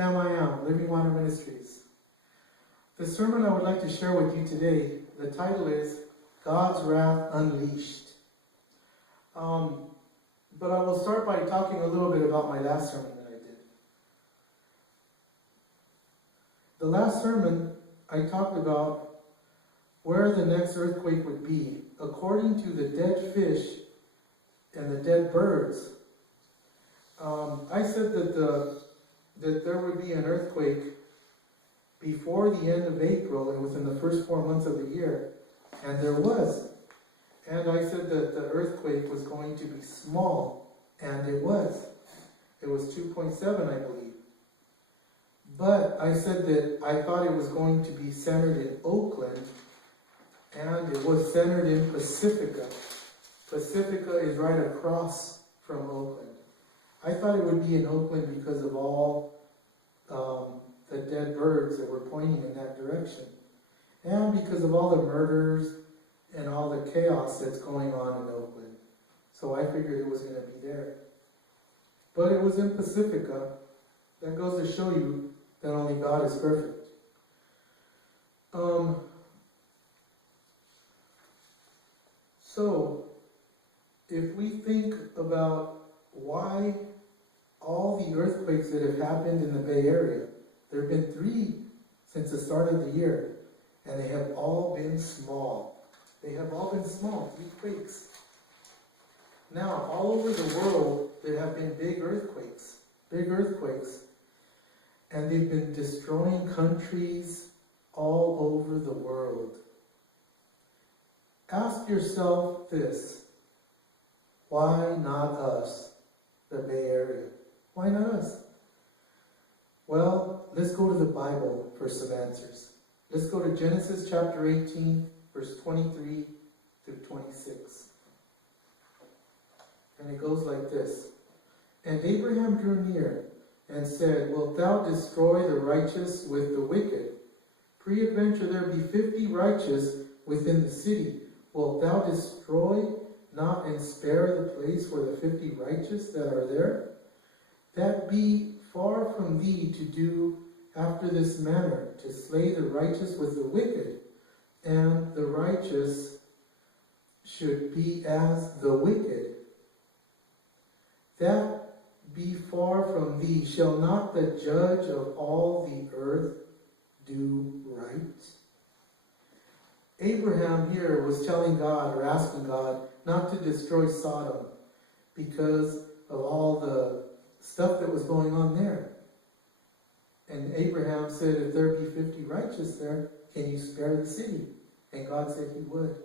Sam I Am, Living Water Ministries. The sermon I would like to share with you today, the title is God's Wrath Unleashed. But I will start by talking a little bit about my last sermon that I did. The last sermon, I talked about where the next earthquake would be, according to the dead fish and the dead birds. I said that there would be an earthquake before the end of April and within the first 4 months of the year, and there was. And I said that the earthquake was going to be small, and it was. It was 2.7, I believe. But I said that I thought it was going to be centered in Oakland, and it was centered in Pacifica. Pacifica is right across from Oakland. I thought it would be in Oakland because of all the dead birds that were pointing in that direction. And because of all the murders and all the chaos that's going on in Oakland. So I figured it was going to be there. But it was in Pacifica. That goes to show you that only God is perfect. So, if we think about why all the earthquakes that have happened in the Bay Area, there have been 3 since the start of the year, and they have all been small. They have all been small, 3 quakes. Now, all over the world, there have been big earthquakes, and they've been destroying countries all over the world. Ask yourself this: why not us, the Bay Area? Why not us? Well, let's go to the Bible for some answers. Let's go to Genesis chapter 18, verse 23 through 26. And it goes like this. And Abraham drew near and said, Wilt thou destroy the righteous with the wicked? Peradventure there be 50 righteous within the city. Wilt thou destroy not and spare the place for the 50 righteous that are there? That be far from thee to do after this manner, to slay the righteous with the wicked, and the righteous should be as the wicked. That be far from thee. Shall not the judge of all the earth do right? Abraham here was telling God, or asking God, not to destroy Sodom because of all the stuff that was going on there. And Abraham said, if there be 50 righteous there, can you spare the city? And God said he would.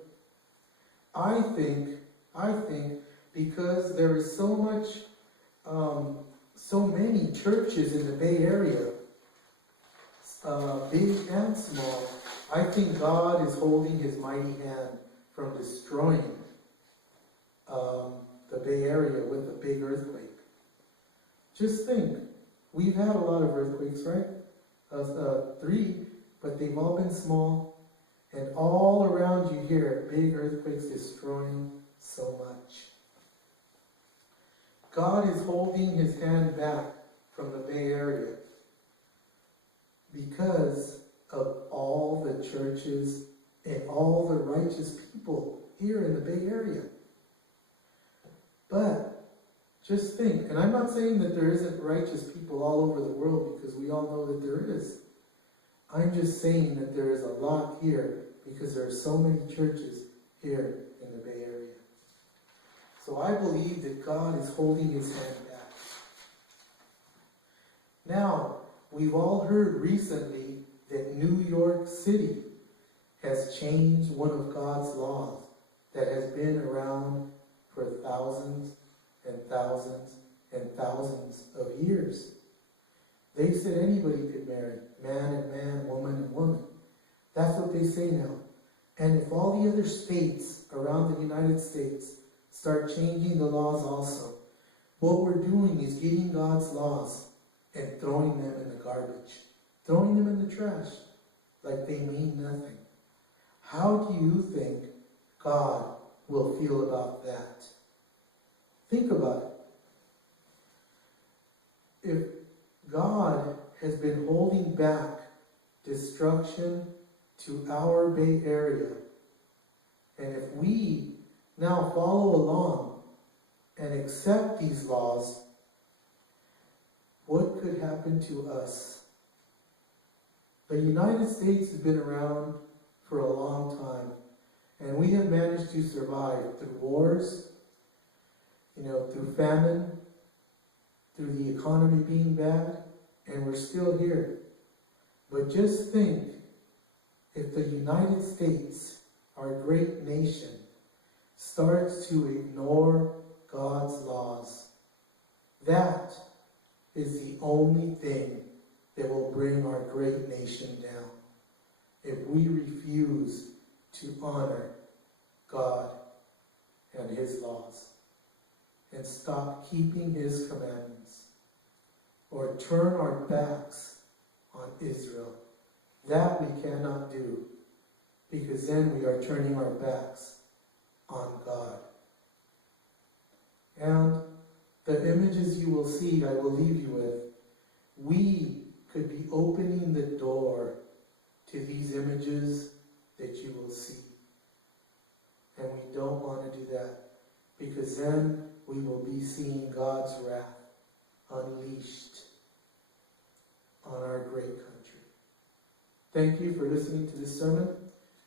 I think because there is so much, so many churches in the Bay Area, big and small, I think God is holding his mighty hand from destroying the Bay Area with a big earthquake. Just think, we've had a lot of earthquakes, right? 3, but they've all been small, and all around you here, big earthquakes destroying so much. God is holding his hand back from the Bay Area because of all the churches and all the righteous people here in the Bay Area. But just think, and I'm not saying that there isn't righteous people all over the world, because we all know that there is. I'm just saying that there is a lot here because there are so many churches here in the Bay Area. So I believe that God is holding his hand back. Now, we've all heard recently that New York City has changed one of God's laws that has been around for thousands and thousands and thousands of years. They said anybody could marry, man and man, woman and woman. That's what they say now. And if all the other states around the United States start changing the laws also, what we're doing is getting God's laws and throwing them in the garbage, throwing them in the trash like they mean nothing. How do you think God will feel about that? Think about it. If God has been holding back destruction to our Bay Area. And if we now follow along and accept these laws, what could happen to us? The United States has been around for a long time, and we have managed to survive through wars, through famine, through the economy being bad, and we're still here. But just think, if the United States, our great nation, starts to ignore God's laws, that is the only thing that will bring our great nation down. If we refuse to honor God and His laws and stop keeping His commandments or turn our backs on Israel, that we cannot do, because then we are turning our backs on God. And the images you will see, I will leave you with. We could be opening the door to these images that you will see. And we don't want to do that, because then we will be seeing God's wrath unleashed on our great country. Thank you for listening to this sermon.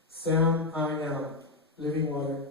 Sam, I am Living Water.